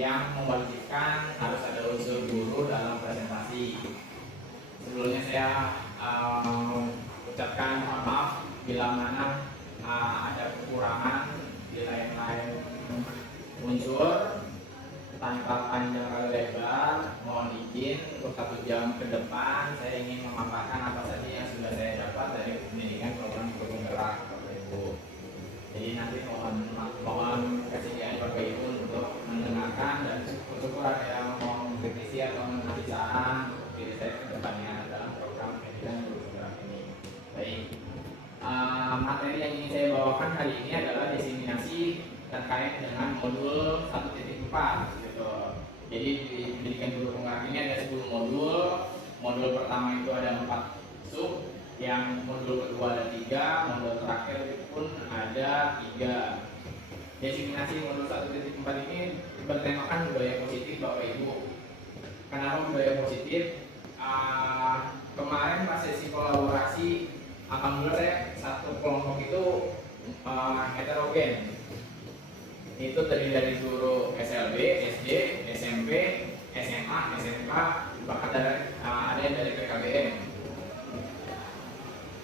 yang mewajibkan harus ada unsur guru dalam presentasi. Sebelumnya saya ucapkan mohon maaf bila mana ada kekurangan di lain-lain unsur tanpa panjang kali lebar. Mohon izin untuk 1 jam ke depan saya ingin memaparkan apa saja yang sudah saya dapat dari pendidikan program guru penggerak Bapak Ibu. Jadi nanti mohon kesediaan Bapak Ibu untuk mendengarkan dan syukur ada yang mau mengkritisi atau mengasih saran diri saya ke depannya dalam program pendidikan guru penggerak ini. Baik, materi yang ingin saya bawakan hari ini adalah diseminasi terkait dengan modul 1.4 gitu. Jadi di pendidikan guru penggerak ini ada 10 modul. Modul pertama itu ada 4 sub, yang modul kedua ada 3, modul terakhir pun ada 3. Diseminasi modul 1.4 ini bertemakan budaya positif Bapak Ibu. Kenapa budaya positif? Kemarin pas sesi kolaborasi, alhamdulillah saya satu kelompok itu heterogen. Itu terdiri dari guru SLB, SD, SMP, SMA, SMK, bahkan ada yang dari PKBM.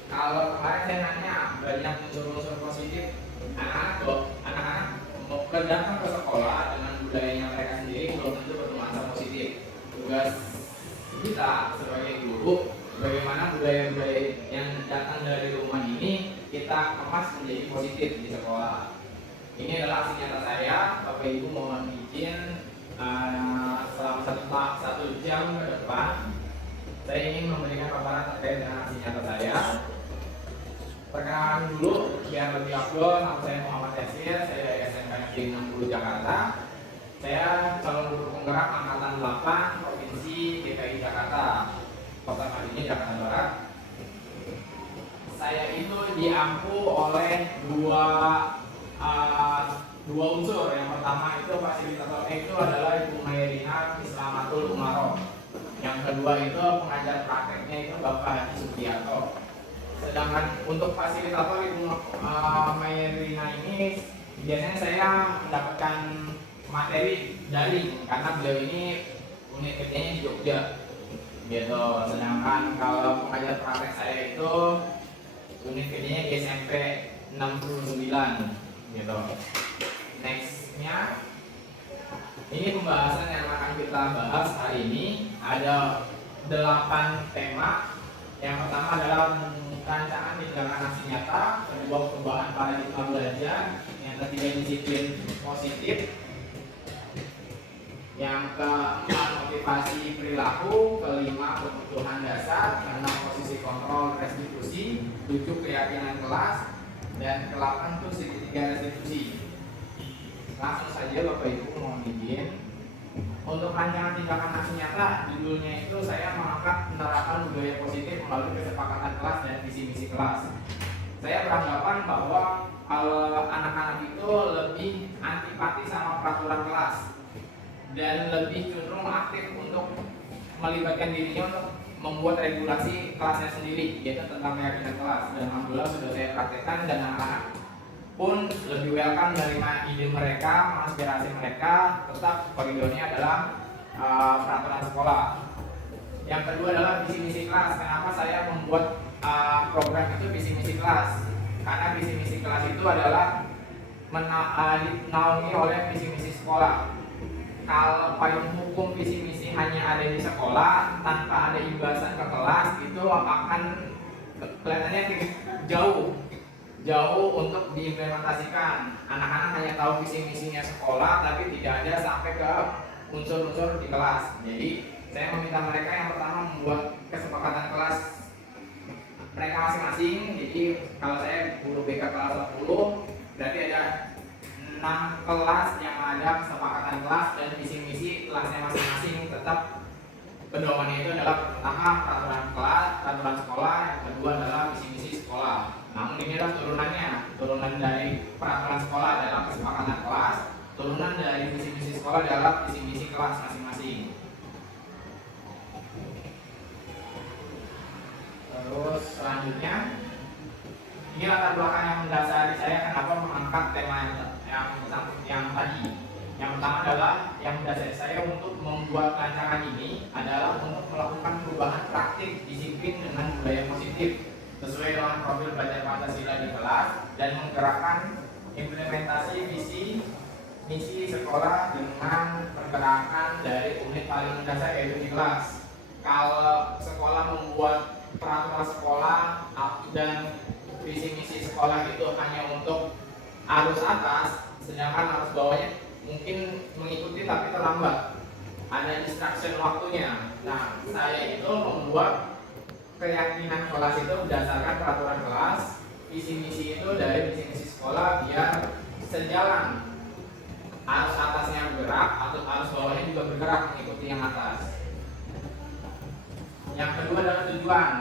Kalau kemarin saya nanya banyak unsur-unsur positif, anak-anak mau datang ke sekolah dengan budayanya mereka sendiri belum tentu bernuansa positif. Tugas kita sebagai guru, bagaimana budaya-budaya yang datang dari rumah ini kita kemas menjadi positif di sekolah. Ini adalah aksi nyata saya. Bapak Ibu mohon izin selama 1 jam ke depan saya ingin memberikan paparan terkait dengan aksi nyata saya. Perkenalan dulu biar lebih afdol. Nama saya Muhammad Yasir, saya dari SMK Negeri 60 Jakarta. Saya calon guru penggerak angkatan 8 Provinsi DKI Jakarta, Kota Madinah Jakarta Barat. Saya itu diampu oleh dua unsur. Yang pertama itu fasilitatornya itu adalah Ibu Mayrina Islamatul Umaroh. Yang kedua itu pengajar prakteknya itu Bapak Haji Sugiarto. Sedangkan untuk fasilitator Ibu Mayrina ini biasanya saya mendapatkan materi daring karena beliau ini unit kerjanya di Jogja gitu. Sedangkan kalau pengajar praktek saya itu unit kerjanya di SMP 69 gitu. Nextnya, ini pembahasan yang akan kita bahas hari ini ada 8 tema. Yang pertama adalah rancangan tindakan aksi nyata, kedua perubahan paradigma belajar, yang ketiga disiplin positif, yang keempat motivasi perilaku, kelima kebutuhan dasar, keenam posisi kontrol restitusi, 7 keyakinan kelas, dan ke-8 itu segitiga restitusi. Langsung saja Bapak Ibu mohon izin. Untuk rancangan tindakan aksi nyata, judulnya itu saya mengangkat penerapan budaya positif melalui kesepakatan kelas dan visi misi kelas. Saya beranggapan bahwa anak-anak itu lebih antipati sama peraturan kelas dan lebih cenderung aktif untuk melibatkan dirinya untuk membuat regulasi kelasnya sendiri, yaitu tentang keyakinan kelas. Dan alhamdulillah sudah saya praktekkan dan anak-anak pun lebih welcome menerima ide mereka, aspirasi mereka. Tetap koridornya adalah peraturan sekolah. Yang kedua adalah visi misi kelas. Kenapa saya membuat program itu visi misi kelas? Karena visi misi kelas itu adalah dinaungi oleh visi misi sekolah. Kalau payung hukum visi misi hanya ada di sekolah tanpa ada imbasan ke kelas, itu akan kelihatannya jauh untuk diimplementasikan. Anak-anak hanya tahu visi misinya sekolah tapi tidak ada sampai ke unsur-unsur di kelas. Jadi saya meminta mereka yang pertama membuat kesepakatan kelas mereka masing-masing. Jadi kalau saya guru BK kelas 10, berarti ada 6 kelas yang ada kesepakatan kelas dan visi misi kelasnya masing-masing. Tetap pedomannya itu adalah pertama peraturan sekolah, yang kedua adalah visi misi sekolah. Namun ini adalah turunan dari peraturan sekolah adalah kesepakatan kelas, turunan dari visi misi sekolah adalah visi misi kelas masing-masing. Terus selanjutnya, ini latar belakang yang mendasari saya kenapa mengangkat tema yang tadi. Yang pertama adalah yang mendasari saya untuk membuat rancangan ini adalah untuk melakukan perubahan praktik disiplin dengan budaya positif sesuai dengan profil belajar Pancasila di kelas dan menggerakkan implementasi visi misi sekolah dengan pergerakan dari unit paling mendasar yaitu di kelas. Kalau sekolah membuat peraturan sekolah dan visi misi sekolah itu hanya untuk arus atas, sedangkan arus bawahnya mungkin mengikuti tapi terlambat, ada distraction waktunya. Nah, saya itu membuat keyakinan kelas itu berdasarkan peraturan kelas, visi misi itu dari visi misi sekolah biar sejalan, arus atasnya bergerak atau arus bawahnya juga bergerak mengikuti yang atas. Yang kedua adalah tujuan.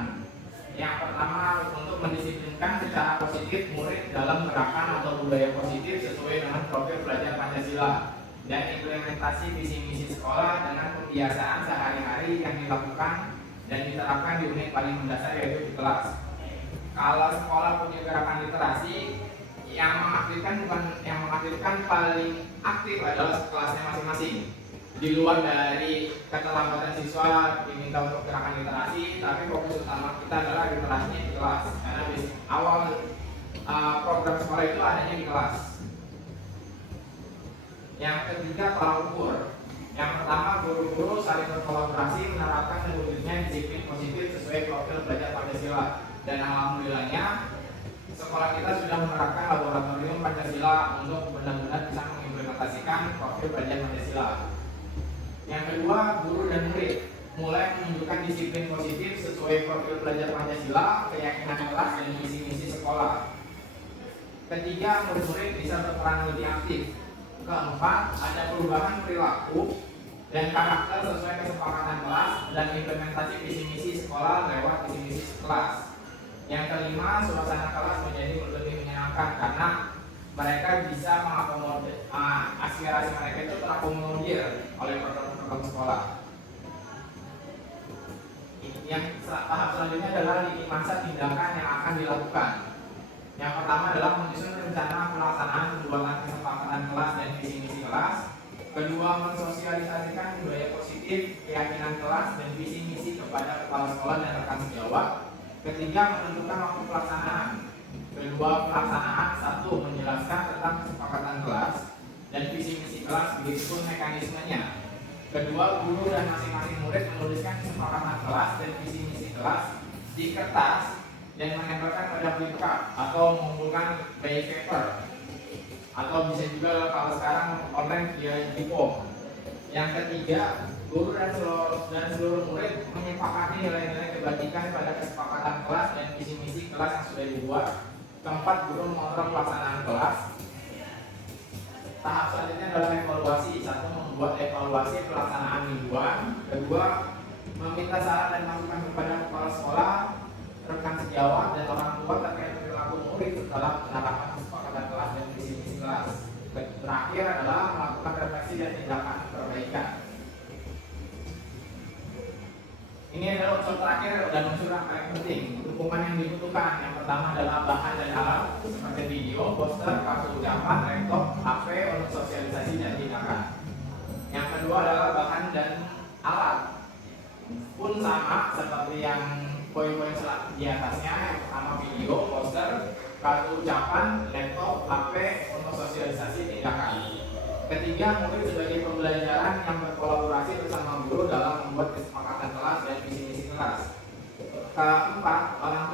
Yang pertama untuk mendisiplinkan secara positif murid dalam gerakan atau budaya positif sesuai dengan profil belajar Pancasila dan implementasi visi misi sekolah dengan kebiasaan sehari-hari yang dilakukan dan diterapkan di unit paling mendasar yaitu di kelas. Kalau sekolah punya gerakan literasi, yang mengaktifkan paling aktif adalah kelasnya masing-masing. Di luar dari keterlambatan siswa diminta untuk gerakan literasi, tapi fokus utama kita adalah literasinya di kelas. Karena di awal program sekolah itu adanya di kelas. Yang ketiga, tolak ukur. Yang pertama, guru-guru saling berkolaborasi menerapkan terwujudnya disiplin positif sesuai profil belajar Pancasila. Dan alhamdulillahnya sekolah kita sudah menerapkan laboratorium Pancasila untuk benar-benar bisa mengimplementasikan profil belajar Pancasila. Yang kedua, guru dan murid mulai menunjukkan disiplin positif sesuai profil belajar Pancasila, keyakinan kelas, dan misi-misi sekolah. Ketiga, murid-murid bisa berperan lebih aktif. Keempat, ada perubahan perilaku dan karakter sesuai kesepakatan kelas dan implementasi visi-misi sekolah lewat visi-misi kelas. Yang kelima, suasana kelas menjadi lebih menyenangkan karena mereka bisa mengakomodir aspirasi mereka itu terakomodir oleh program sekolah. Yang tahap selanjutnya adalah lini masa tindakan yang akan dilakukan. Yang pertama adalah menyusun rencana pelaksanaan pembuatan kesepakatan kelas dan visi-misi kelas. Kedua, mensosialisasikan budaya positif, keyakinan kelas dan visi-misi kepada kepala sekolah dan rekan sejawat. Ketiga, menentukan waktu pelaksanaan. Kedua, pelaksanaan. Satu, menjelaskan tentang kesepakatan kelas dan visi-misi kelas, begitupun mekanismenya. Kedua, guru dan masing-masing murid menuliskan kesepakatan kelas dan visi-misi kelas di kertas dan menempelkan pada flipchart atau mengumpulkan by paper, atau bisa juga kalau sekarang online via Dipo. Yang ketiga, guru dan seluruh murid menyepakati nilai-nilai kebajikan pada kesepakatan kelas dan visi-misi kelas yang sudah dibuat. Keempat, guru mengontrol pelaksanaan kelas. Tahap selanjutnya adalah evaluasi. Satu, membuat evaluasi pelaksanaan mingguan. Kedua, meminta saran dan masukan kepada kepala sekolah, rekan sejawat, dan orang tua terkait perilaku murid setelah penerapan kesepakatan kelas dan visi-misi kelas. Terakhir adalah melakukan refleksi dan tindakan perbaikan. Ini adalah unsur terakhir dan unsur yang paling penting. Dukungan yang dibutuhkan, yang pertama adalah bahan dan alat seperti video, poster, kartu ucapan, laptop, HP untuk sosialisasi dan tindakan. Yang kedua adalah bahan dan alat pun sama seperti yang poin-poin di atasnya. Yang pertama video, poster, kartu ucapan, laptop, HP untuk sosialisasi tindakan. Ketiga, murid sebagai pembelajaran yang berkolaborasi bersama guru dalam membuat kesepakatan kelas dan visi-misi kelas. Keempat, orang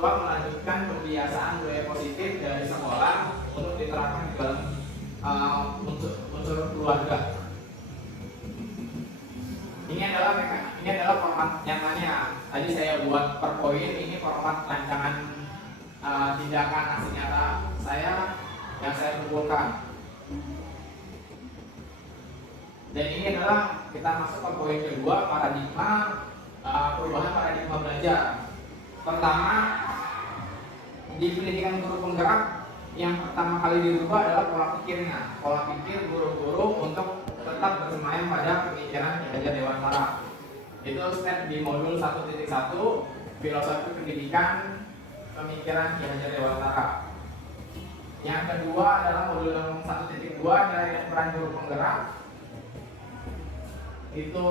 tua melanjutkan kebiasaan budaya positif dari sekolah untuk diterapkan di dalam unsur keluarga. Ini adalah format nyamannya. Tadi saya buat per poin, ini format rancangan tindakan aksi nyata saya yang saya kumpulkan. Dan ini adalah kita masuk ke poin kedua, paradigma perubahan paradigma belajar. Pertama, di pendidikan guru penggerak yang pertama kali dirubah adalah pola pikirnya. Pola pikir guru-guru untuk tetap bersemayam pada pemikiran Ki Hajar Dewantara. Itu step di modul 1.1 filosofi pendidikan pemikiran Ki Hajar Dewantara. Yang kedua adalah modul 1.2 nilai peran guru penggerak. Itu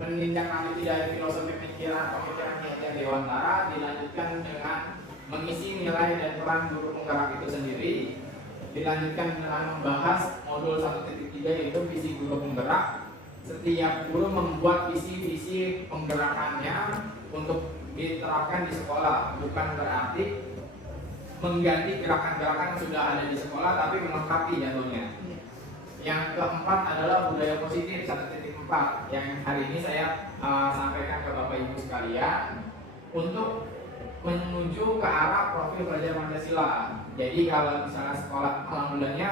menindaklanjuti dari filosofi pemikiran Ki Hajar Dewantara, dilanjutkan dengan mengisi nilai dan peran guru penggerak itu sendiri. Dilanjutkan dengan membahas modul 1.3 yaitu visi guru penggerak. Setiap guru membuat visi-visi penggerakannya untuk diterapkan di sekolah, bukan berarti mengganti gerakan-gerakan yang sudah ada di sekolah, tapi melengkapi jatuhnya. Yang keempat adalah budaya positif 1.4 yang hari ini saya sampaikan ke Bapak Ibu sekalian untuk menuju ke arah profil pelajar Pancasila. Jadi kalau misalnya sekolah, alhamdulillahnya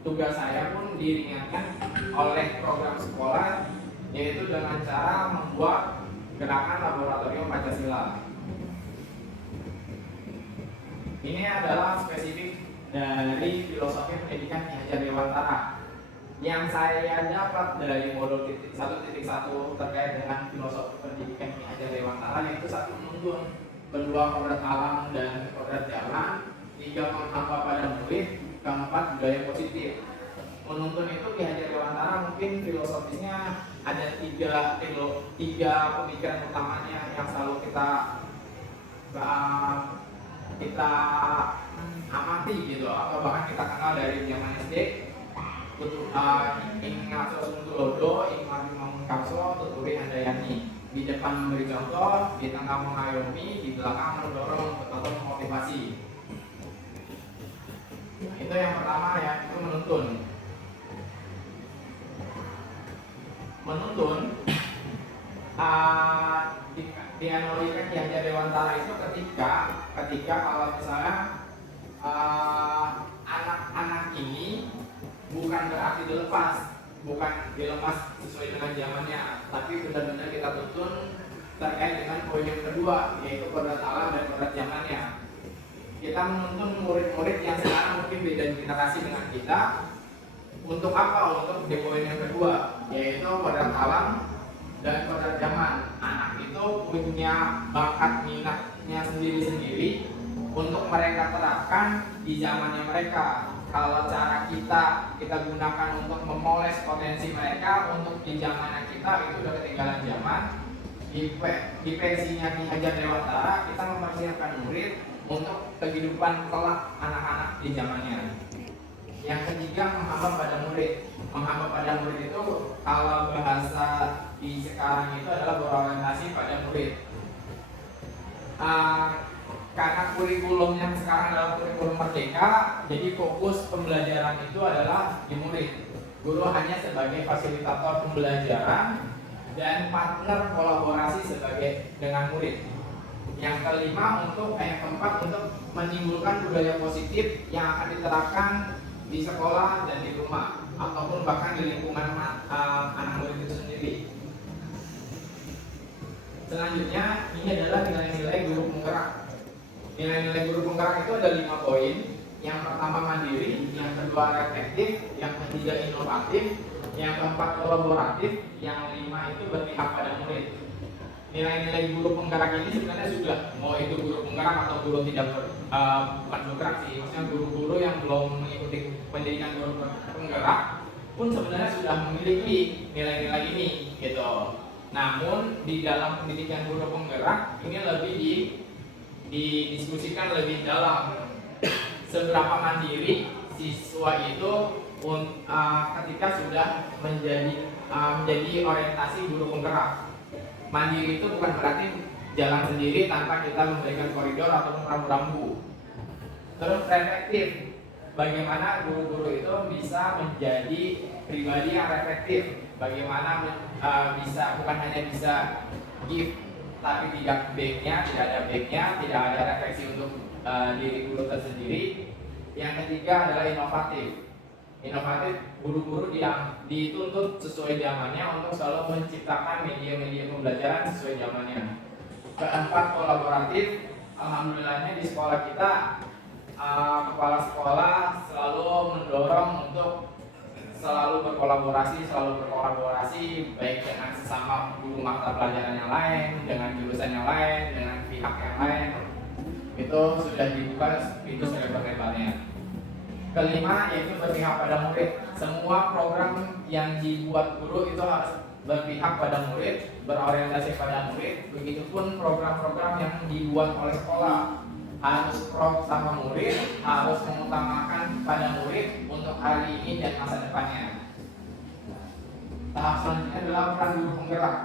tugas saya pun diringankan oleh program sekolah, yaitu dengan cara membuat gerakan laboratorium Pancasila. Ini adalah spesifik dari filosofi pendidikan Ki Hajar Dewantara. Yang saya dapat dari modul 1.1 terkait dengan filosofi pendidikan Ki Hajar Dewantara yaitu 1, menuntun, 2, kodrat alam dan kodrat zaman, 3, menghamba pada murid, 4, budaya positif. Menuntun itu Ki Hajar Dewantara mungkin filosofisnya ada tiga pemikiran utamanya yang selalu kita amati gitu, atau bahkan kita kenal dari zaman SD. Ing ngaso Suntulodo, ing mati Mamungkarso, tuturi Handayani. Di depan memberi contoh, di tengah mengayomi, di belakang mendorong atau memotivasi. Itu yang pertama ya, itu menuntun. Menuntun dianalogikan Ki Hajar Dewantara itu ketika kalau misalnya anak-anak ini bukan berarti bukan dilepas sesuai dengan zamannya, tapi benar-benar kita tuntun terkait dengan poin yang kedua, yaitu kodrat alam dan kodrat zamannya. Kita menuntun murid-murid yang sekarang mungkin beda generasi dengan kita. Untuk apa? Untuk di poin yang kedua, yaitu kodrat alam dan kodrat zaman. Anak itu punya bakat minatnya sendiri-sendiri untuk mereka terapkan di zamannya mereka. Kalau cara kita gunakan untuk memoles potensi mereka untuk di zamannya kita, itu udah ketinggalan zaman. Di versinya Ki Hajar Dewantara, kita mempersiapkan murid untuk kehidupan kelak anak-anak di zamannya. Yang ketiga, menghamba pada murid. Menghamba pada murid itu kalau bahasa di sekarang itu adalah berorientasi pada murid. Karena kurikulum yang sekarang adalah kurikulum merdeka, jadi fokus pembelajaran itu adalah di murid. Guru hanya sebagai fasilitator pembelajaran dan partner kolaborasi dengan murid. Yang keempat untuk menimbulkan budaya positif yang akan diterapkan di sekolah dan di rumah ataupun bahkan di lingkungan anak murid itu sendiri. Selanjutnya ini adalah nilai-nilai guru penggerak. Nilai-nilai guru penggerak itu ada 5 poin. Yang pertama mandiri, yang kedua reflektif, yang ketiga inovatif, yang keempat kolaboratif, yang 5 itu berpihak pada murid. Nilai-nilai guru penggerak ini sebenarnya sudah, mau itu guru penggerak atau guru tidak bukan bergerak sih, maksudnya guru-guru yang belum mengikuti pendidikan guru penggerak pun sebenarnya sudah memiliki nilai-nilai ini gitu. Namun di dalam pendidikan guru penggerak ini lebih didiskusikan lebih dalam seberapa mandiri siswa itu ketika sudah menjadi orientasi guru penggerak. Mandiri itu bukan berarti jalan sendiri tanpa kita memberikan koridor atau rambu-rambu. Terus reflektif, bagaimana guru-guru itu bisa menjadi pribadi yang reflektif, bagaimana bukan hanya bisa give tapi tidak ada backnya, tidak ada refleksi untuk diri guru tersendiri. Yang ketiga adalah inovatif. Inovatif, guru-guru yang dituntut sesuai zamannya untuk selalu menciptakan media-media pembelajaran sesuai zamannya. Keempat, kolaboratif. Alhamdulillahnya di sekolah kita kepala sekolah selalu mendorong untuk selalu berkolaborasi baik dengan sesama guru mata pelajaran yang lain, dengan jurusan yang lain, dengan pihak yang lain. itu sudah dibuka pintu selebar-lebarnya. Kelima yaitu berpihak pada murid. Semua program yang dibuat guru itu harus berpihak pada murid, berorientasi pada murid. Begitupun program-program yang dibuat oleh sekolah harus pro sama murid, harus mengutamakan pada murid untuk hari ini dan masa depannya. Tahap selanjutnya adalah peran guru penggerak.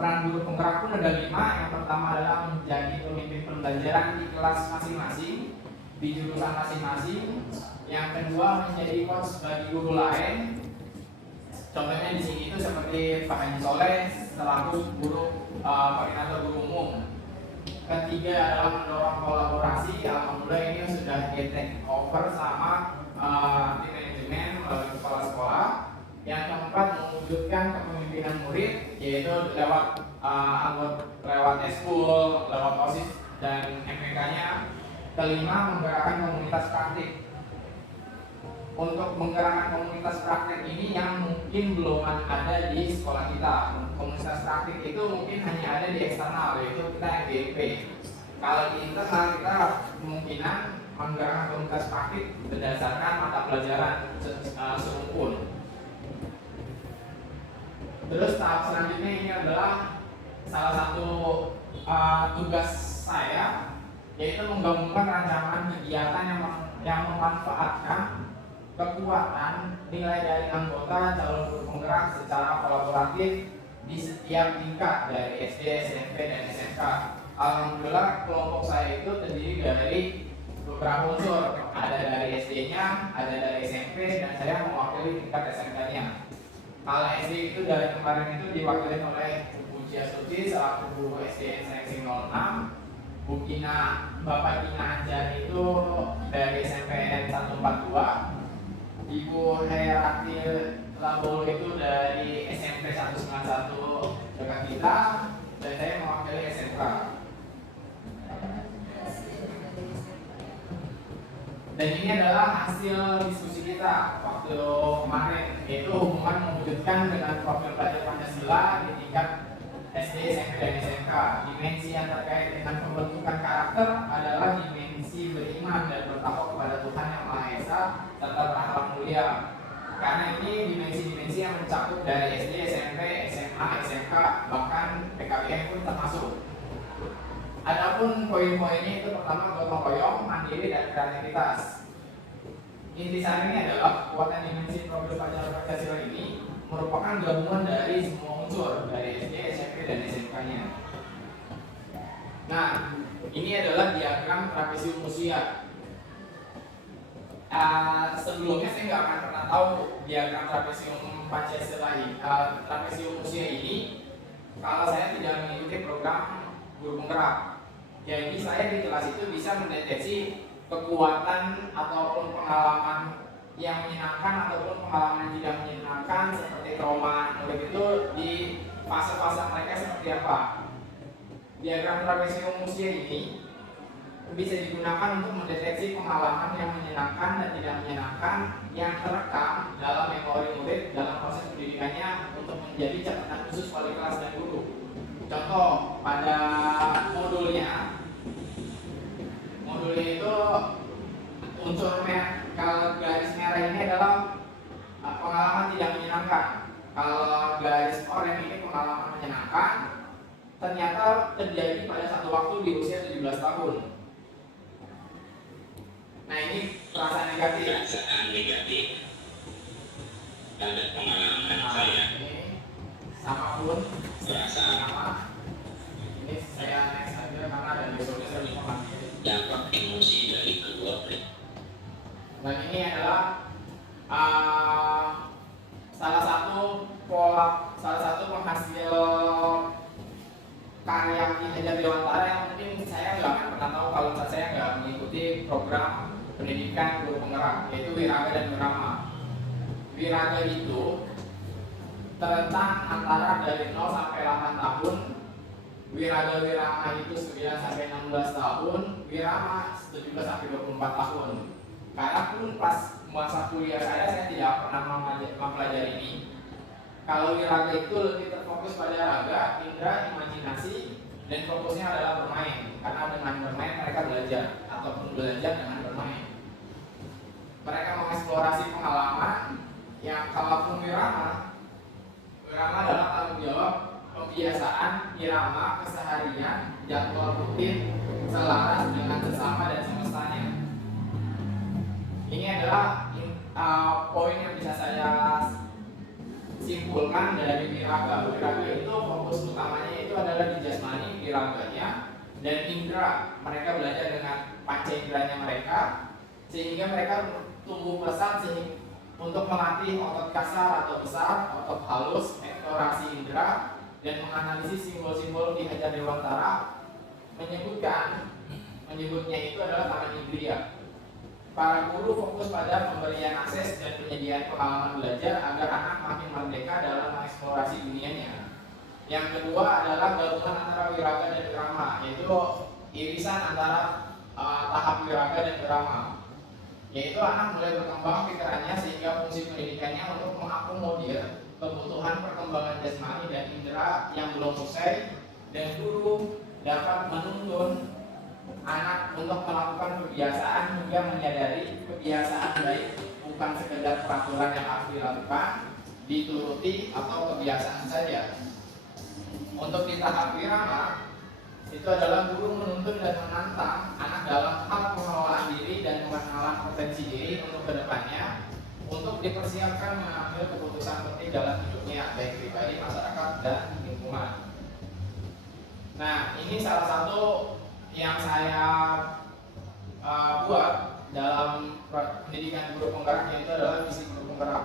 Peran guru penggerak pun ada 5. Yang pertama adalah menjadi pemimpin pembelajaran di kelas masing-masing, di jurusan masing-masing. Yang kedua menjadi coach bagi guru lain. Contohnya di sini itu seperti Pak Haji Soleh selaku guru koordinator guru umum. Ketiga adalah mendorong kolaborasi. Alhamdulillah ini sudah di take over sama tim manajemen melalui kepala sekolah. Yang keempat mewujudkan kepemimpinan murid, yaitu lewat lewat eskul, lewat OSIS dan MPK-nya. Kelima menggerakkan komunitas praktik. Untuk menggerakkan komunitas praktik ini yang mungkin belum ada di sekolah kita. Komunitas praktik itu mungkin hanya ada di eksternal, yaitu kita yang GP. Kalau di internal kita kemungkinan menggerakkan komunitas praktik berdasarkan mata pelajaran serumpun. Terus tahap selanjutnya ini adalah salah satu tugas saya, yaitu menggabungkan rancangan kegiatan yang memanfaatkan kekuatan nilai dari anggota calon guru penggerak secara kolaboratif di setiap tingkat dari SD, SMP, dan SMK. Alhamdulillah kelompok saya itu terdiri dari beberapa unsur, ada dari SD-nya, ada dari SMP, dan saya mewakili tingkat SMK-nya. Kalau SD itu dari kemarin itu diwakili oleh Bu Cia Suci selaku guru SDN Seksi 06, Bu Kina, Bapak Kina Anjar itu dari SMPN 142, Ibu Herakti Labolo itu dari SMP 191 Jakarta, dan saya mewakili SMK. Dan ini adalah hasil diskusi kita waktu kemarin, yaitu hubungan mewujudkan dengan profil pelajar Pancasila di tingkat SD, SMP, dan SMK. Dimensi yang terkait dengan pembentukan karakter adalah dimensi beriman dan bertakwa kepada Tuhan Yang Maha Esa serta berakhlak mulia. Karena ini dimensi-dimensi yang mencakup dari SD, SMP, SMA, SMK, bahkan PKBM pun termasuk. Adapun poin-poinnya itu pertama gotong royong, mandiri, dan kreativitas. Intisarinya adalah kekuatan dimensi profil pelajar Pancasila ini merupakan gabungan dari semua unsur dari SD, SMP, dan SMK-nya. Nah, ini adalah diagram trapesium usia. Sebelumnya saya nggak akan pernah tahu diagram trapesium Pancasila ini, trapesium usia ini, kalau saya tidak mengikuti program guru penggerak. Jadi saya di kelas itu bisa mendeteksi kekuatan ataupun pengalaman yang menyenangkan ataupun pengalaman yang tidak menyenangkan seperti trauma murid itu di fase-fase mereka seperti apa. Diagram trapesium usia ini bisa digunakan untuk mendeteksi pengalaman yang menyenangkan dan tidak menyenangkan yang terekam dalam memori murid dalam proses pendidikannya untuk menjadi catatan khusus wali kelas dan guru. Contoh pada modulnya itu unsur kalau garis merah ini adalah pengalaman tidak menyenangkan. Kalau garis oranye ini pengalaman menyenangkan, ternyata terjadi pada satu waktu di usia 17 tahun. Nah ini perasaan negatif. Perasaan negatif ada pengalaman saya. Ini sama pun Perasaan sama. Ini saya next aja karena ada di saya lupa lagi. dampak emosi dari kedua pihak. Dan ini adalah salah satu penghasil karya Ki Hajar Dewantara yang mungkin saya nggak akan pernah tahu kalau saya nggak mengikuti program pendidikan guru penggerak, yaitu Wiraga dan Wirama. Wiraga itu terentang antara dari 0 sampai 8 tahun. Wiraga Wirama itu 9 sampai 16 tahun, Wirama 17 sampai 24 tahun. Karena pun pas masa kuliah saya tidak pernah mempelajari ini. Kalau Wiraga itu lebih terfokus pada raga, indera, imajinasi, dan fokusnya adalah bermain, karena dengan bermain mereka belajar ataupun belajar dengan bermain. Mereka mengeksplorasi pengalaman yang kalaupun wirama adalah tanggung jawab kebiasaan irama keseharian, jadwal rutin selaras dengan sesama dan semestanya. Ini adalah poin yang bisa saya simpulkan dari wiraga. Wiraga itu fokus utamanya itu adalah di jasmani, di raganya, dan indera. Mereka belajar dengan panca inderanya mereka, sehingga mereka tumbuh pesat untuk melatih otot kasar atau besar, otot halus, eksplorasi indera, dan menganalisis simbol-simbol di Hajar Dewantara. Menyebutnya itu adalah taman indria. Para guru fokus pada pemberian akses dan penyediaan pengalaman belajar agar anak makin merdeka dalam mengeksplorasi dunianya. Yang kedua adalah gabungan antara wiraga dan wirama, yaitu irisan antara tahap wiraga dan wirama. Yaitu anak mulai berkembang pikirannya sehingga fungsi pendidikannya untuk mengakomodir kebutuhan perkembangan jasmani dan indera yang belum usai, dan guru dapat menuntun anak untuk melakukan kebiasaan hingga menyadari kebiasaan baik bukan sekedar peraturan yang harus dilakukan, dituruti atau kebiasaan saja. Untuk di tahap wirama itu adalah guru menuntun dan menantang anak dalam hal pengelolaan diri dan pengenalan potensi diri untuk kedepannya, untuk dipersiapkan mengambil keputusan penting dalam hidupnya, baik pribadi, masyarakat, dan lingkungan. Nah, ini salah satu yang saya buat dalam pendidikan guru penggerak, yaitu adalah visi guru penggerak.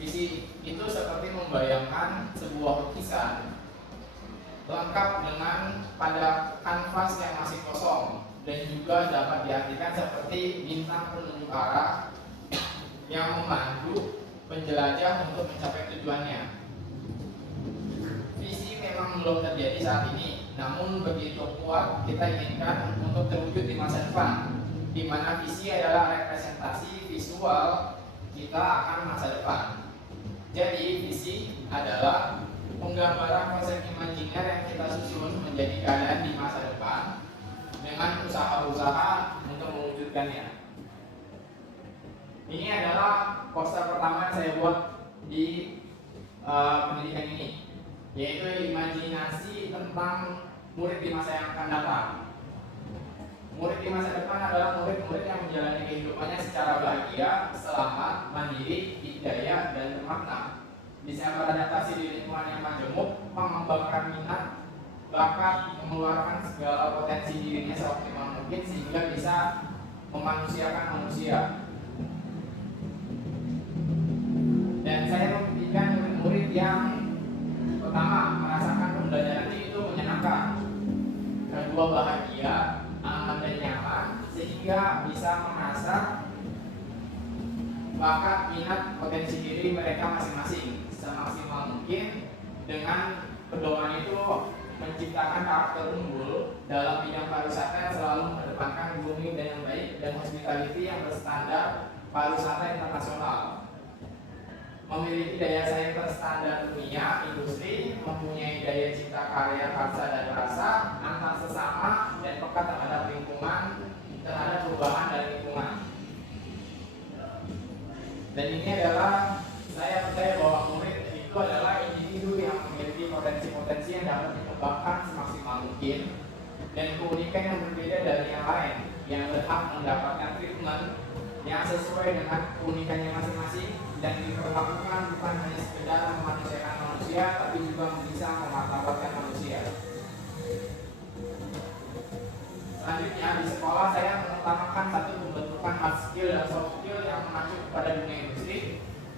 Visi itu seperti membayangkan sebuah lukisan lengkap dengan pada kanvas yang masih kosong, dan juga dapat diartikan seperti bintang penunjuk arah yang memandu penjelajah untuk mencapai tujuannya. Visi memang belum terjadi saat ini, namun begitu kuat kita inginkan untuk terwujud di masa depan, di mana visi adalah representasi visual kita akan masa depan. Jadi visi adalah penggambaran konsep imajiner yang kita susun menjadi keadaan di masa depan dengan usaha-usaha untuk mewujudkannya. Ini adalah poster pertama yang saya buat di pendidikan ini, yaitu imajinasi tentang murid di masa yang akan datang. Murid di masa depan adalah murid-murid yang menjalani kehidupannya secara bahagia, selamat, mandiri, dikdaya, dan bermakna. Bisa beradaptasi di lingkungan yang majemuk, mengembangkan minat, bakat, mengeluarkan segala potensi dirinya seoptimal mungkin sehingga bisa memanusiakan manusia. Dan saya memimpikan murid-murid yang pertama merasakan pembelajaran itu menyenangkan, kedua bahagia, aman dan nyaman, sehingga bisa mengasah bakat, minat, potensi diri mereka masing-masing semaksimal mungkin. Dengan pedoman itu menciptakan karakter unggul dalam bidang pariwisata yang selalu mengedepankan grooming dan yang baik dan hospitality yang berstandar pariwisata internasional, memiliki daya saing berstandar dunia industri, mempunyai daya cipta karya karsa dan rasa antar sesama, dan peka terhadap lingkungan, terhadap perubahan dari lingkungan. Dan ini adalah, saya percaya bahwa murid itu adalah individu yang memiliki potensi-potensi yang dapat dikembangkan semaksimal mungkin, dan keunikan yang berbeda dari yang lain, yang berhak mendapatkan treatment yang sesuai dengan keunikannya masing-masing, dan diperlakukan bukan hanya sekedar memanusiakan manusia, tapi juga bisa memartabatkan manusia. Selanjutnya di sekolah saya mengutamakan satu, pembentukan hard skill dan soft skill yang mengacu kepada dunia industri.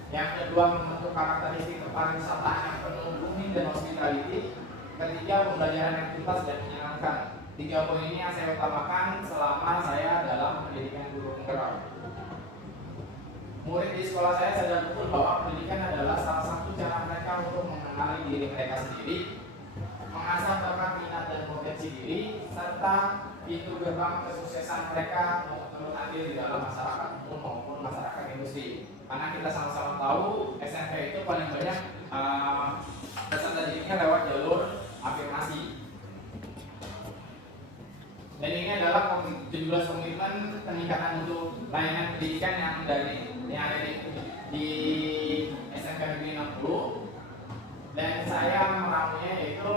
Yang kedua, membentuk karakteristik kepariwisataan yang penuh grooming dan hospitality. Ketiga, pembelajaran yang tuntas dan menyenangkan. 3 poin ini yang saya utamakan selama saya dalam pendidikan guru penggerak. Murid di sekolah saya sadar betul bahwa pendidikan adalah salah satu cara mereka untuk mengenali diri mereka sendiri, mengasah bakat, minat, dan potensi diri, serta pintu gerbang kesuksesan mereka untuk hadir di dalam masyarakat umum maupun masyarakat industri. Karena kita sama-sama tahu SMK itu paling banyak peserta didiknya lewat jalur afirmasi. Dan ini adalah 17 komitmen peningkatan untuk layanan pendidikan yang ada di SMK Negeri 60. Dan saya meramunya yaitu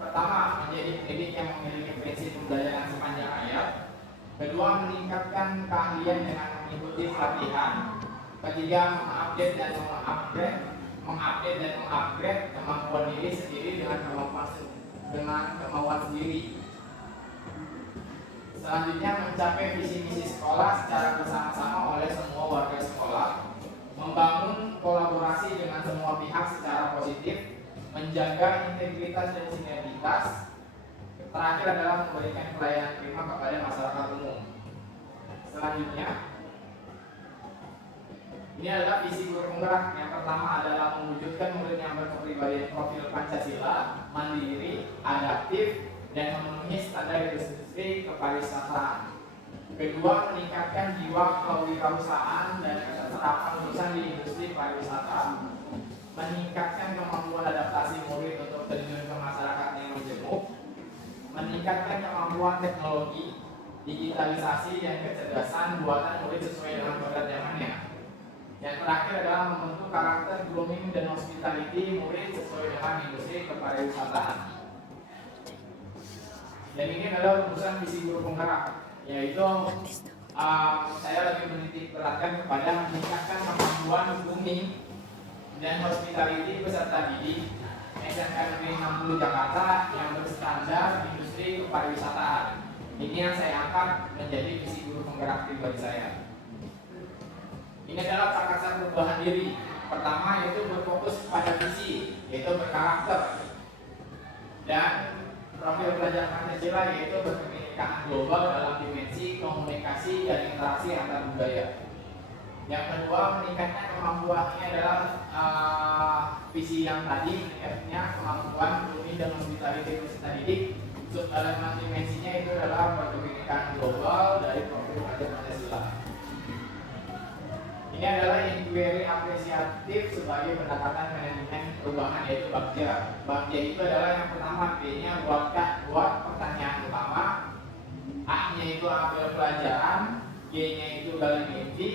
pertama, menjadi pendidik yang memiliki prinsip pembelajaran sepanjang hayat. Kedua, meningkatkan keahlian dengan mengikuti pelatihan. Ketiga, mengupdate dan mengupgrade kemampuan diri sendiri dengan kemauan sendiri. Selanjutnya, mencapai visi misi sekolah secara bersama-sama oleh semua warga sekolah, membangun kolaborasi dengan semua pihak secara positif, menjaga integritas dan sinergitas. Terakhir adalah memberikan pelayanan prima kepada masyarakat umum. Selanjutnya, ini adalah visi guru penggerak. Yang pertama adalah mewujudkan murid yang berkepribadian profil Pancasila, mandiri, adaptif, dan memenuhi standar industri kepariwisataan. Kedua, meningkatkan jiwa kewirausahaan dan keterserapan lulusan di industri pariwisata. Meningkatkan kemampuan adaptasi murid untuk terjun ke masyarakat yang majemuk. Meningkatkan kemampuan teknologi, digitalisasi, dan kecerdasan buatan murid sesuai dengan kodrat zamannya. Yang terakhir adalah membentuk karakter grooming dan hospitality murid sesuai dengan industri kepariwisataan. Dan ini adalah rumusan visi guru penggerak, yaitu saya lebih menitik beratkan kepada meningkatkan kemampuan grooming dan hospitality peserta didik SMK Negeri 60 Jakarta yang berstandar industri kepariwisataan. Ini yang saya angkat menjadi visi guru penggerak pribadi saya. Ini adalah prakarsa perubahan diri. Pertama yaitu berfokus pada visi, yaitu berkarakter, dan profil belajar Pancasila yaitu berkebinekaan global dalam dimensi komunikasi dan interaksi antar budaya. Yang kedua, meningkatnya kemampuannya adalah visi yang tadi, meningkatnya kemampuan grooming dan hospitality peserta didik. Untuk dalam dimensinya itu adalah berkebinekaan global dari profil belajar Pancasila. Ini adalah inquiry apresiatif sebagai pendekatan manajemen perubahan, yaitu Bagja. Bagja itu adalah yang pertama, B-nya buat pertanyaan utama, A-nya itu ambil pelajaran, G-nya itu gali mimpi,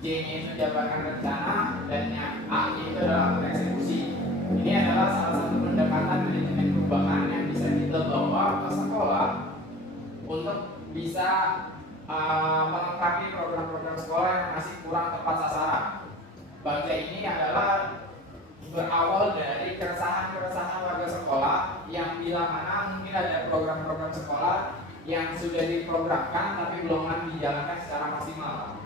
J-nya itu jabarkan rencana, dan A-nya itu adalah eksekusi. Ini adalah salah satu pendekatan manajemen perubahan yang bisa kita bawa ke sekolah untuk bisa melengkapi program-program sekolah yang masih kurang tepat sasaran. Bagja ini adalah berawal dari keresahan-keresahan warga sekolah yang bila mana mungkin ada program-program sekolah yang sudah diprogramkan tapi belum dijalankan secara maksimal.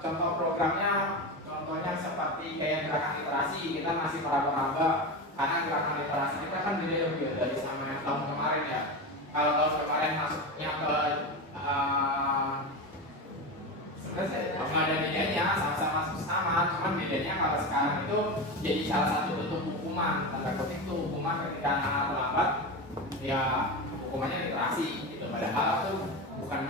Contoh programnya, contohnya seperti kayak gerakan literasi, kita masih meraba-raba karena gerakan literasi kita kan beda dari sama yang tahun kemarin ya. Kalau tahun kemarin masuknya ke sebenarnya nggak ada bedanya, sama-sama sama, cuman bedanya kalau sekarang itu jadi salah satu bentuk hukuman, tanda kutip itu hukuman ketika anak terlambat, ya hukumannya literasi gitu. Padahal itu bukan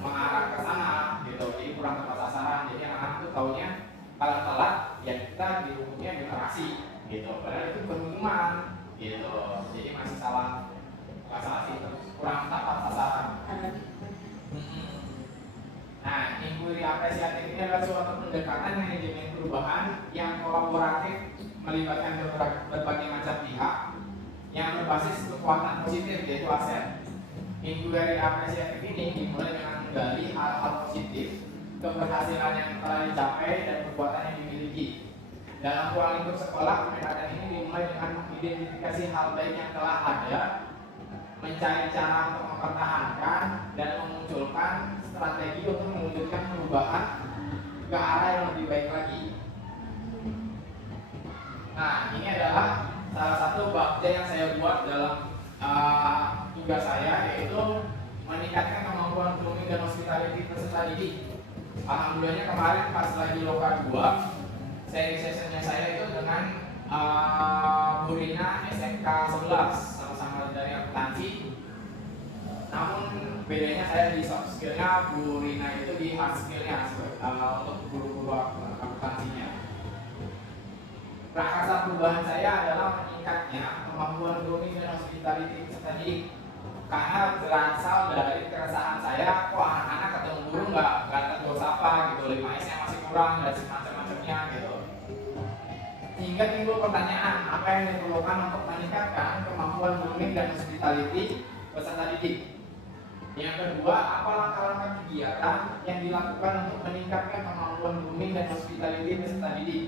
mengarah ke sana gitu, jadi kurang tepat sasaran. Jadi anak-anak itu taunya kalau telat ya kita dihukumnya literasi gitu, padahal itu bukan hukuman gitu. Jadi masih salah sih, kurang tepat sasaran. Nah, inquiry apresiatif ini adalah suatu pendekatan manajemen perubahan yang kolaboratif melibatkan berbagai macam pihak yang berbasis kekuatan positif, yaitu aset. Inquiry apresiatif ini dimulai dengan menggali hal-hal positif, keberhasilan yang telah dicapai dan perbuatan yang dimiliki. Dalam ruang lingkup sekolah, pendekatan ini dimulai dengan mengidentifikasi hal baik yang telah ada, mencari cara untuk mempertahankan dan memunculkan strategi untuk mewujudkan perubahan ke arah yang lebih baik lagi. Nah, ini adalah salah satu bagja yang saya buat dalam tugas saya, yaitu meningkatkan kemampuan grooming dan hospitality peserta didik. Alhamdulillahnya kemarin pas lagi Loka 2, seri sessionnya saya itu dengan Bu Rina SMK 11, sama-sama dari akuntansi. Namun bedanya saya di soft skillnya, Bu Rina itu di hard skillnya untuk guru-guru akuntansinya. prakarsa perubahan saya adalah meningkatnya kemampuan grooming dan hospitality peserta didik, karena berasal dari keresahan saya, kok anak-anak ketemu guru nggak tegur sapa gitu, 5S nya masih kurang dan semacam-macamnya gitu. Hingga timbul pertanyaan, apa yang diperlukan untuk meningkatkan kemampuan grooming dan hospitality peserta didik? Yang kedua, apa langkah-langkah kegiatan yang dilakukan untuk meningkatkan kemampuan grooming dan hospitality peserta didik?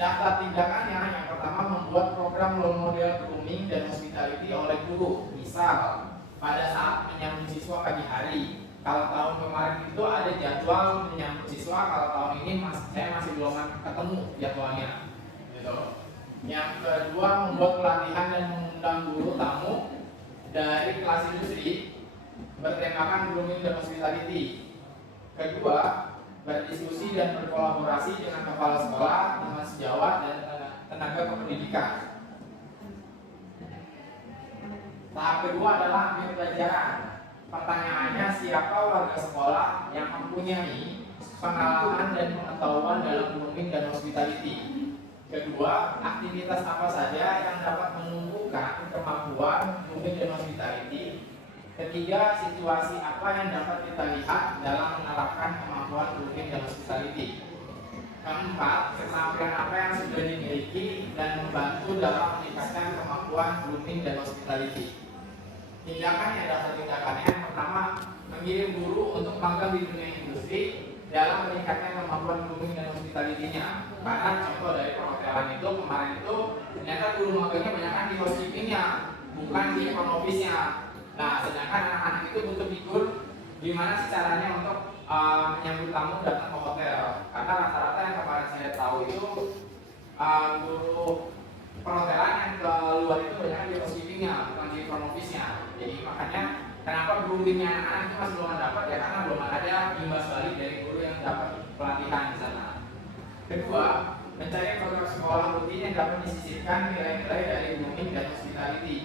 Daftar tindakannya, yang pertama membuat program role model grooming dan hospitality oleh guru. Misal, pada saat menyambut siswa pagi hari. Kalau tahun kemarin itu ada jadwal menyambut siswa, kalau tahun ini saya masih belum ketemu jadwalnya. Gitu. Yang kedua, membuat pelatihan dan mengundang guru tamu dari kelas industri bertemakan grooming dan hospitality. Kedua, berdiskusi dan berkolaborasi dengan kepala sekolah, teman sejawat, dan tenaga kependidikan. Tahap kedua adalah ambil pelajaran. Pertanyaannya, siapa warga sekolah yang mempunyai pengalaman dan pengetahuan dalam grooming dan hospitality? Kedua, aktivitas apa saja yang dapat menumbuhkan kemampuan grooming dan hospitality? Ketiga, situasi apa yang dapat kita lihat dalam menerapkan kemampuan grooming dan hospitality? Keempat, keterampilan apa yang sudah dimiliki dan membantu dalam meningkatkan kemampuan grooming dan hospitality? Tindakan yang dapat tindakannya, yang pertama, mengirim guru untuk magang di dunia industri dalam meningkatkan kemampuan grooming dan hospitality-nya. Karena contoh dari perhotelan itu kemarin itu ternyata guru magangnya banyak kan di housekeeping-nya, bukan di front office-nya. Nah, sedangkan anak-anak itu butuh figur gimana sih caranya untuk menyambut tamu datang ke hotel. Karena rata-rata yang kemarin saya tahu itu guru perhotelan yang keluar itu banyak di housekeeping-nya, bukan di front office-nya. Jadi makanya kenapa grooming-nya anak-anak itu masih belum dapat ya, karena belum ada imbas balik dari guru yang dapat pelatihan di sana. Kedua, mencari program sekolah rutin yang dapat disisipkan nilai-nilai dari grooming dan hospitality.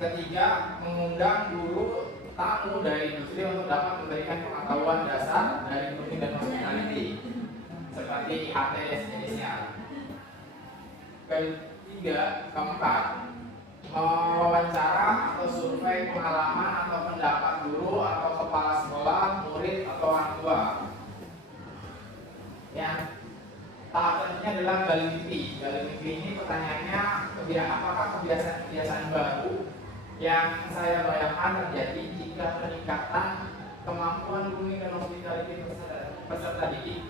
Ketiga, mengundang guru tamu dari industri untuk dapat memberikan pengetahuan dasar dari grooming dan hospitality seperti IHT dan sejenisnya. Keempat, mewawancara atau survei pengalaman atau pendapat guru atau kepala sekolah, murid atau orang tua. Yang tahap selanjutnya adalah gali mimpi. Gali mimpi ini pertanyaannya, apakah kebiasaan-kebiasaan baru yang saya bayangkan terjadi jika peningkatan kemampuan grooming dan hospitality peserta didik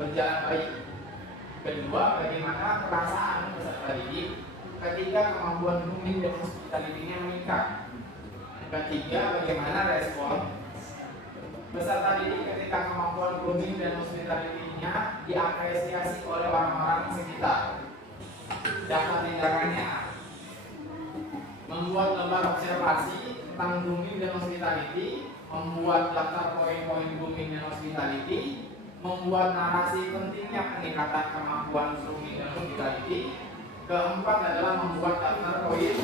berjalan baik. Kedua, bagaimana perasaan peserta didik ketika kemampuan grooming dan hospitality-nya meningkat. Ketiga, bagaimana respon peserta didik ketika kemampuan grooming dan hospitality-nya diapresiasi oleh orang-orang sekitar. Daftar tindakannya, membuat lembar observasi tentang grooming dan hospitality, membuat daftar poin-poin grooming dan hospitality, membuat narasi pentingnya peningkatan kemampuan grooming dan hospitality. Keempat adalah membuat daftar poin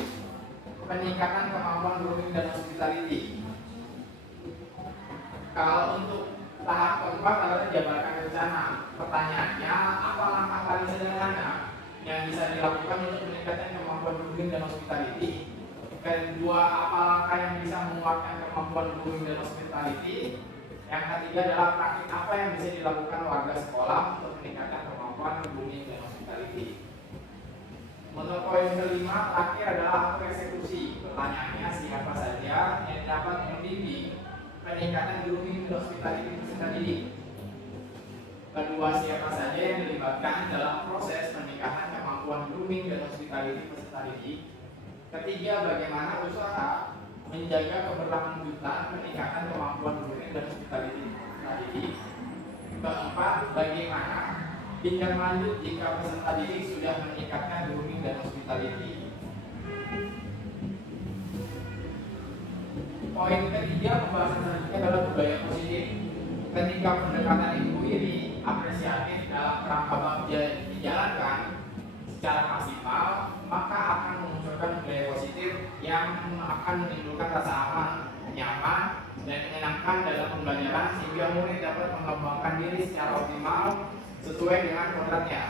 peningkatan kemampuan grooming dan hospitality. Kalau untuk tahap keempat adalah jabarkan rencana. Pertanyaannya, apa langkah paling sederhana yang bisa dilakukan untuk meningkatkan kemampuan grooming dan hospitality? Kedua, apa langkah yang bisa menguatkan kemampuan grooming dan hospitality? Yang ketiga adalah praktik apa yang bisa dilakukan warga sekolah untuk meningkatkan kemampuan grooming dan hospitality. Untuk poin kelima, terakhir adalah atur eksekusi. Pertanyaannya, siapa saja yang dapat membimbing peningkatan grooming dan hospitality peserta didik? Kedua, siapa saja yang dilibatkan dalam proses peningkatan kemampuan grooming dan hospitality peserta didik? Ketiga, bagaimana usaha menjaga keberlanjutan peningkatan kemampuan grooming dan hospitality peserta didik? Keempat, bagaimana tindak lanjut jika peserta didik sudah meningkatkan grooming dan hospitality? Poin ketiga, pembahasan selanjutnya adalah budaya positif. Ketika pendekatan ibu ini apresiatif dalam kerangka bagja dijalankan secara maksimal, maka akan memunculkan budaya positif yang akan menimbulkan rasa aman, nyaman, dan menyenangkan dalam pembelajaran sehingga murid dapat mengembangkan diri secara optimal sesuai dengan kodratnya.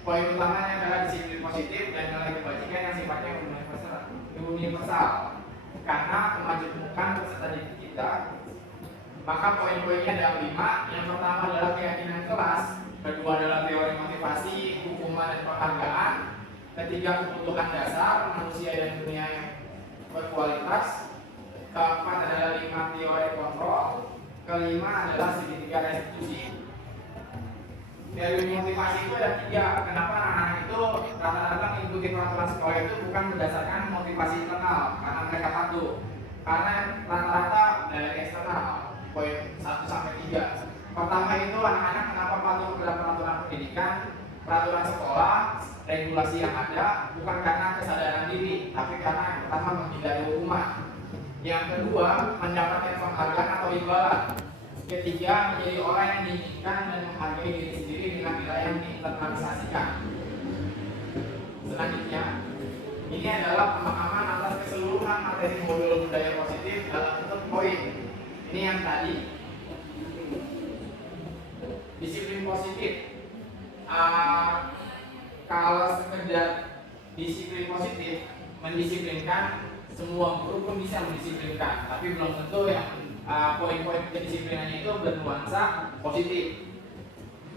Poin utamanya adalah disiplin positif dan nilai kebajikan yang sifatnya universal. Karena kemajemukan peserta didik kita, maka poin-poinnya ada 5. Yang pertama adalah keyakinan kelas, kedua adalah teori motivasi, hukuman dan penghargaan, ketiga kebutuhan dasar manusia dan dunia yang berkualitas, keempat adalah 5 teori kontrol, kelima adalah segitiga restitusi. Teori motivasi itu ada 3. Kenapa anak-anak itu rata-rata mengikuti peraturan sekolah itu bukan berdasarkan motivasi internal karena mereka patuh, karena rata-rata dari eksternal. Poin 1 sampai 3. Pertama itu anak-anak kenapa patuh kepada peraturan pendidikan, peraturan sekolah, regulasi yang ada, bukan karena kesadaran diri, tapi karena yang pertama menghindari hukuman. Yang kedua, mendapatkan penghargaan atau imbalan. Ketiga, menjadi orang yang diinginkan dan menghargai diri sendiri dengan nilai yang diinternalisasikan. Selanjutnya, ini adalah pemahaman atas keseluruhan materi modul budaya positif dalam bentuk poin. Ini yang tadi. Disiplin positif. Kalau sekedar disiplin positif, mendisiplinkan, semua guru pun bisa mendisiplinkan, tapi belum tentu yang poin-poin kedisiplinannya itu bernuansa positif.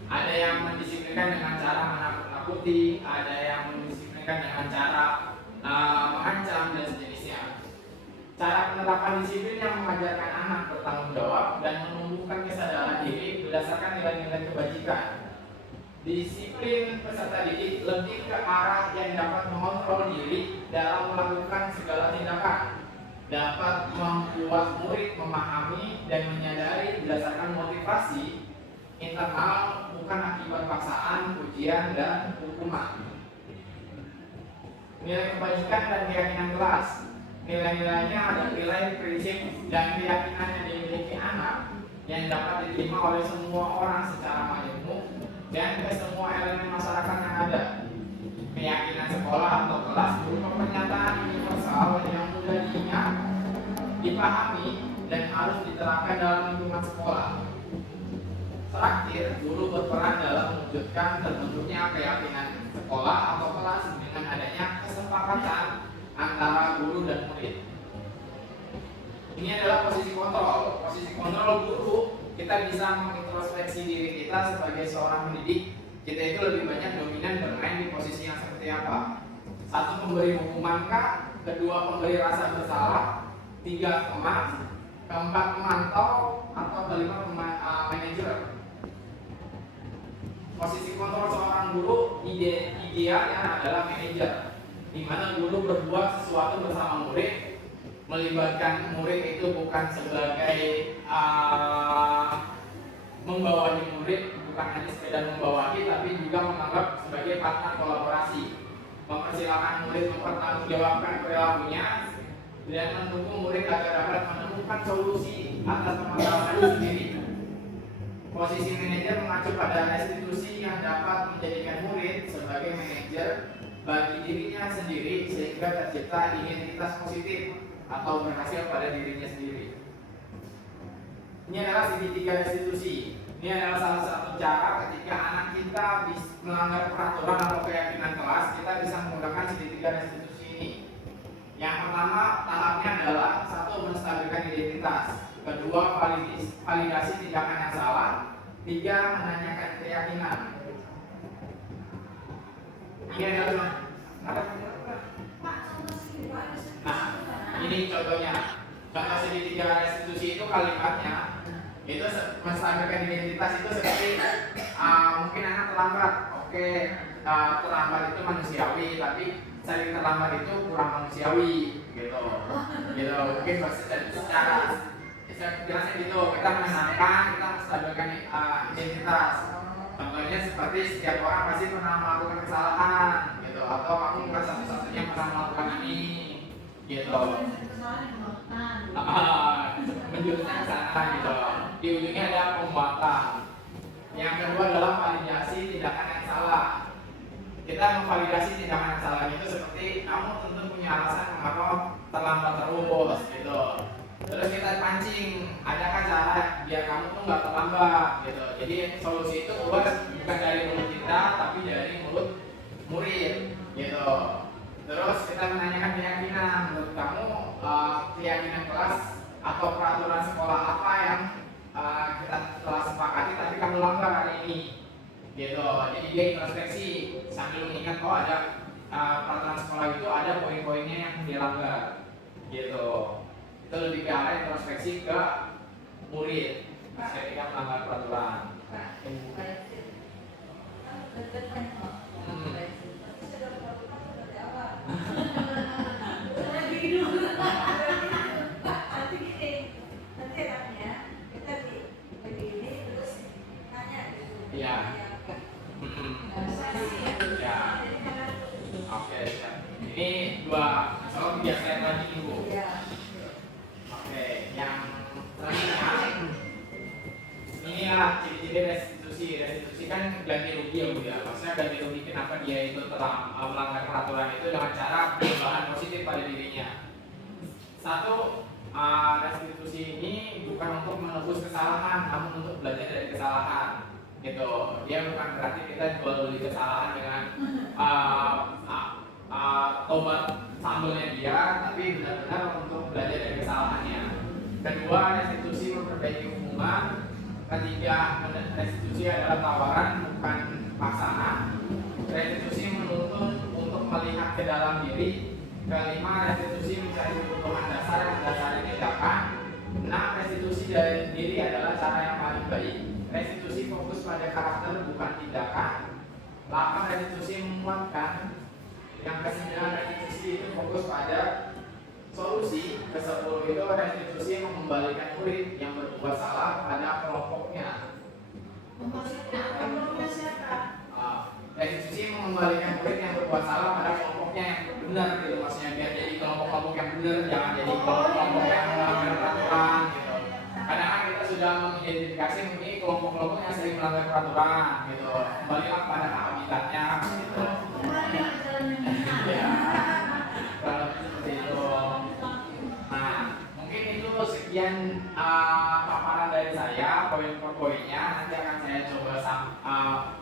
Ada yang mendisiplinkan dengan cara menakut-nakuti, ada yang mendisiplinkan dengan cara mengancam dan sejenisnya. Cara penerapan disiplin yang mengajarkan anak bertanggung jawab dan menumbuhkan kesadaran diri berdasarkan nilai-nilai kebajikan. Disiplin peserta didik lebih ke arah yang dapat mengontrol diri dalam melakukan segala tindakan, dapat membuat murid memahami dan menyadari berdasarkan motivasi internal, bukan akibat paksaan, ujian, dan hukuman. Nilai kebajikan dan keyakinan kelas. Nilai-nilainya ada nilai, prinsip, dan keyakinan yang dimiliki anak yang dapat diterima oleh semua orang secara majemuk dan ke semua elemen masyarakat yang ada. Keyakinan sekolah atau kelas berupa pernyataan universal yang mudah diingat, dipahami, dan harus diterapkan dalam lingkungan sekolah. Terakhir, guru berperan dalam mewujudkan terbentuknya keyakinan sekolah atau kelas dengan adanya kesepakatan antara guru dan murid. Ini adalah posisi kontrol. Posisi kontrol guru, kita bisa mengintrospeksi diri kita sebagai seorang pendidik. Kita itu lebih banyak dominan bermain di posisi yang seperti apa? 1, pemberi hukuman kah? 2, pemberi rasa bersalah. 3, kemas. 4, pemantau. Atau 5, manajer. Posisi kontrol seorang guru idealnya adalah manajer, di mana guru berbuat sesuatu bersama murid, melibatkan murid itu bukan sebagai membawahi murid, bukan hanya sekedar membawahi, tapi juga menganggap sebagai partner kolaborasi, mempersilahkan murid mempertanggungjawabkan perilakunya dan mendukung murid agar dapat menemukan solusi atas permasalahannya sendiri. Posisi manajer mengacu pada restitusi yang dapat menjadikan murid sebagai manajer bagi dirinya sendiri sehingga tercipta identitas positif atau berhasil pada dirinya sendiri. Ini adalah segitiga restitusi. Ini adalah salah satu cara ketika anak kita melanggar peraturan atau keyakinan kelas, kita bisa menggunakan segitiga restitusi ini. Yang pertama tahapnya adalah 1, menstabilkan identitas. 2, validasi tindakan yang salah. 3, menanyakan keyakinan. Ini adalah ini contohnya. Contoh segitiga restitusi itu kalimatnya itu menstabilkan identitas itu seperti mungkin anak terlambat. Oke, terlambat itu manusiawi, tapi sering terlambat itu kurang manusiawi gitu. Mungkin secara jelasnya gitu, kita menenangkan, kita menstabilkan identitas. Contohnya seperti setiap orang pasti pernah melakukan kesalahan gitu, atau kamu bukan satu-satunya pernah melakukan ini gitu. Menjurusnya ke sana gitu. Di ujungnya ada pembuatan. Yang kedua adalah validasi tindakan yang salah. Kita memvalidasi tindakan yang salah itu seperti kamu tentu punya alasan mengapa terlambat terus gitu. Terus kita kita pancing, adakah cara biar kamu tuh nggak terlambat gitu. Jadi solusi itu keluar bukan dari mulut kita tapi dari mulut murid gitu. Terus kita menanyakan keyakinan, menurut kamu keyakinan kelas atau peraturan sekolah apa yang kita telah sepakati tapi kamu langgar hari ini gitu. Jadi dia introspeksi sambil mengingat ada peraturan sekolah itu ada poin-poinnya yang dilanggar gitu. Itu lebih ke arah introspeksi ke murid ketika melanggar peraturan. Iya. Ya. Oke. Ini dua soal biasa lagi ibu. Oke, yang selanjutnya inilah ciri-ciri restitusi. Restitusi kan ganti rugi ya Bu ya. Maksudnya ganti rugi kenapa dia itu telah melanggar peraturan itu dengan cara perubahan positif pada dirinya. Satu, restitusi ini bukan untuk menebus kesalahan, namun untuk belajar dari kesalahan. Gitu. Dia bukan berarti kita jual beli kesalahan dengan tobat sambelnya dia, tapi benar-benar untuk belajar dari kesalahannya. Kedua, restitusi memperbaiki hubungan. Ketiga, restitusi adalah tawaran bukan paksaan. Restitusi menuntun untuk melihat ke dalam diri. Kelima, restitusi mencari kebutuhan dasar yang mendasari tindakan. Enam, restitusi dari diri adalah cara yang paling baik. Restitusi fokus pada karakter bukan tindakan. 8, restitusi menguatkan. Yang ke-9, restitusi itu fokus pada solusi. Ke-10 itu restitusi mengembalikan murid yang berbuat salah pada kelompoknya. Restitusi mengembalikan murid yang berbuat salah pada kelompoknya yang benar gitu, maksudnya biar jadi kelompok-kelompok yang benar, jangan jadi kelompok-kelompok yang melanggar peraturan gitu. Karena kan kita sudah mengidentifikasi ini kelompok-kelompok yang sering melanggar peraturan gitu. Kembalilah pada habitatnya gitu. Ya, kalau seperti itu. Nah, mungkin itu sekian paparan dari saya, poin per poinnya. Nanti akan saya coba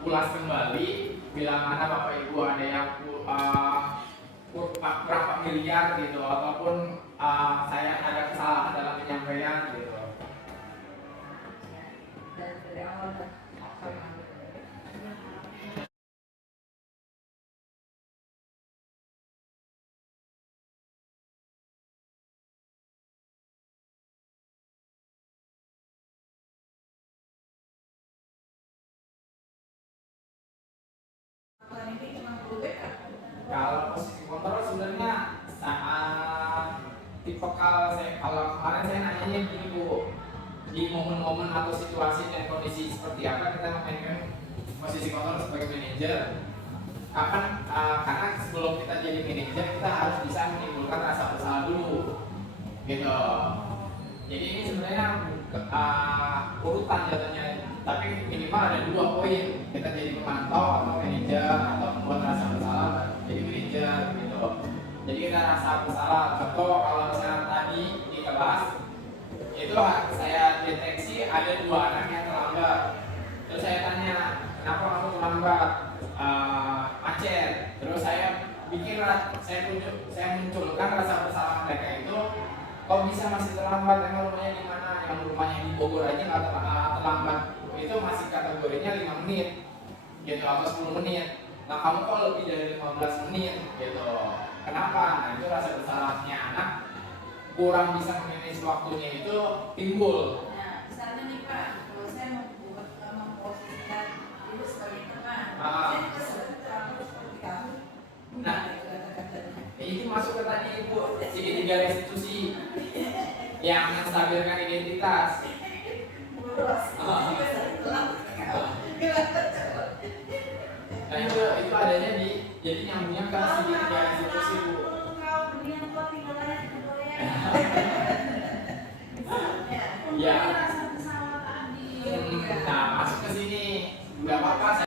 ulas kembali bila mana Bapak Ibu ada yang kurang familiar gitu, ataupun saya ada kesalahan dalam penyampaian gitu. Dari awal kalau posisi kontrol sebenarnya kalau kemarin saya nanya gini Bu, di momen-momen atau situasi dan kondisi seperti apa kita memainkan posisi kontrol sebagai manajer. Kapan karena sebelum kita jadi manajer kita harus bisa menimbulkan rasa bersalah dulu gitu. Jadi ini sebenarnya urutan jatuhnya, tapi minimal ada 2 poin. Kita jadi pemantau atau manajer, atau membuat rasa bersalah jadi manajer gitu. Jadi kita rasa bersalah. Contoh kalau misalnya tadi di kelas itu saya deteksi ada 2 anak yang terlambat. Terus saya tanya, kenapa kamu terlambat? Macet. Terus saya munculkan rasa bersalah mereka itu. Kok bisa masih terlambat? Emang rumahnya di mana? Yang rumahnya di Bogor aja nggak terlambat. Itu masih kategorinya 5 menit gitu atau 10 menit. Nah kamu kok lebih dari 15 menit gitu. Kenapa? Nah itu rasa bersalahnya anak kurang bisa memanage waktunya itu timbul. Nah, misalnya nih Pak, kalau saya memposisikan diri sebagai teman, saya juga seperti kamu. Nah, itu masuk ke tadi Ibu, segitiga restitusi yang menstabilkan identitas. Nah itu adanya di, jadi nyambungnya ke segitiga restitusi Bu. Ya. Nah masuk ke sini, nggak apa-apa.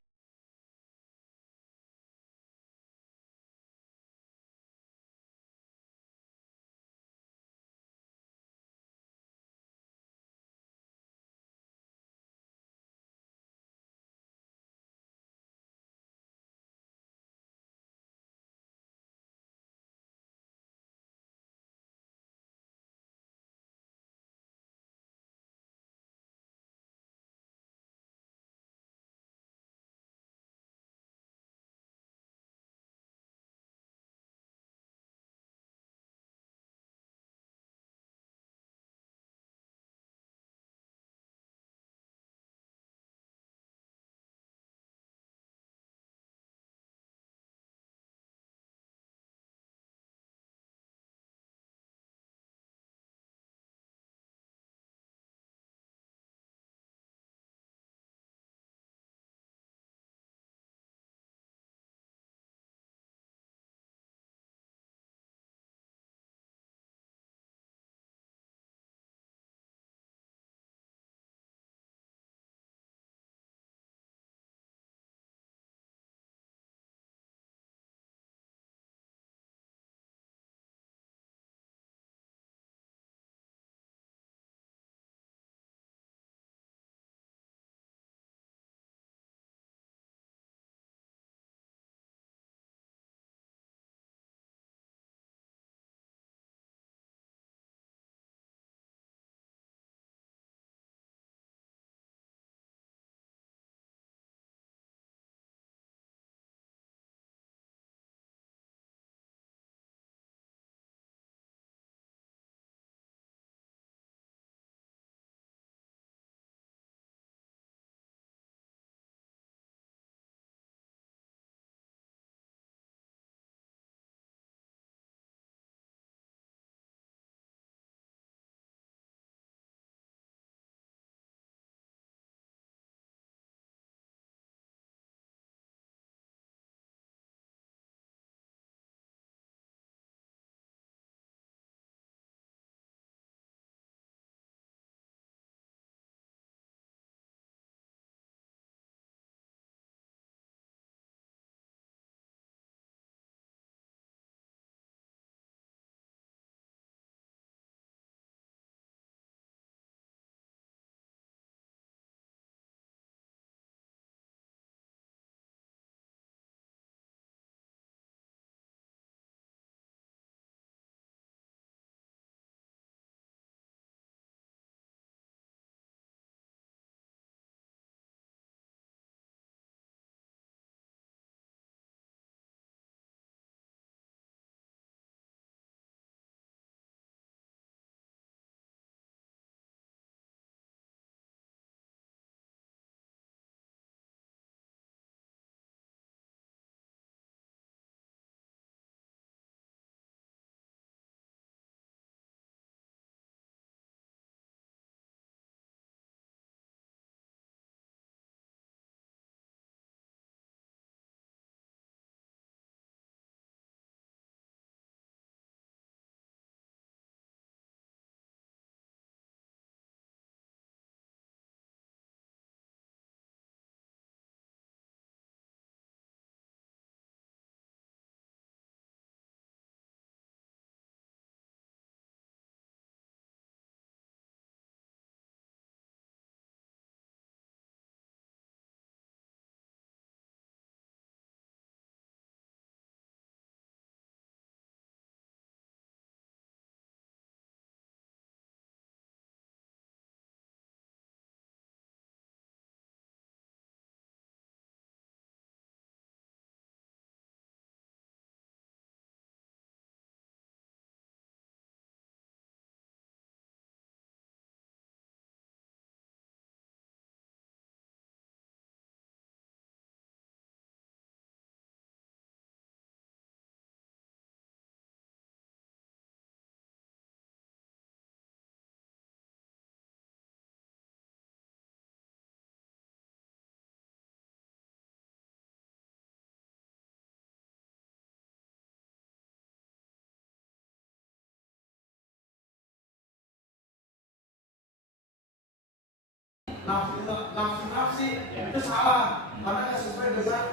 nafsi itu salah karena nggak sesuai dengan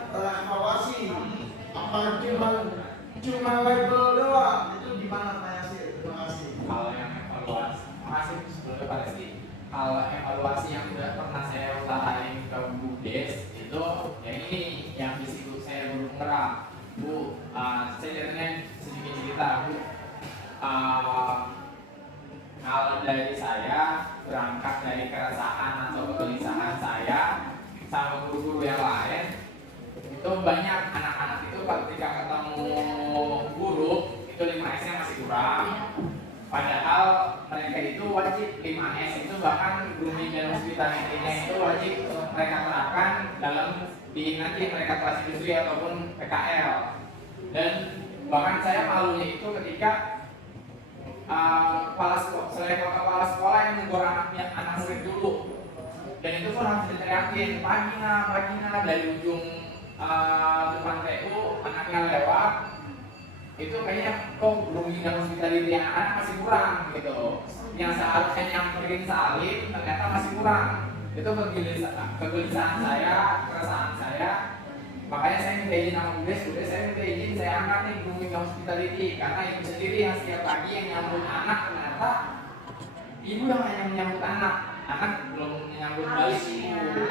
evaluasi. Apa cuma label doang, itu gimana Pak Yasir? Terima kasih. Kalau yang evaluasi, makasih sebelumnya Pak Resti. Kalau evaluasi yang sudah pernah saya utarain ke Bu Des itu yang ini yang di situ saya baru ngerap. Bu, saya dengan sedikit cerita Bu. Kalau dari saya berangkat dari keresahan atau kegelisahan saya sama guru-guru yang lain, itu banyak anak-anak itu ketika ketemu guru itu 5S nya masih kurang. Padahal mereka itu wajib 5S itu, bahkan grooming dan hospitality-nya itu wajib mereka terapkan dalam di nanti mereka kelas industri ataupun PKL. Dan bahkan saya malunya itu ketika selevel kepala sekolah yang menegur anak murid dulu, dan itu pun harus diteriakin pagina dari ujung depan TU anaknya lewat, itu kayaknya kok grooming dan hospitality anak masih kurang gitu. Yang seharusnya nyamperin salin ternyata masih kurang. Itu kegelisahan saya, keresahan saya. Makanya saya minta izin sama Bu Des, saya minta izin saya angkat nih grooming dan hospitality, karena ibu sendiri yang setiap pagi yang nyambut anak, ternyata ibu yang hanya menyambut anak belum menyambut balik ibu.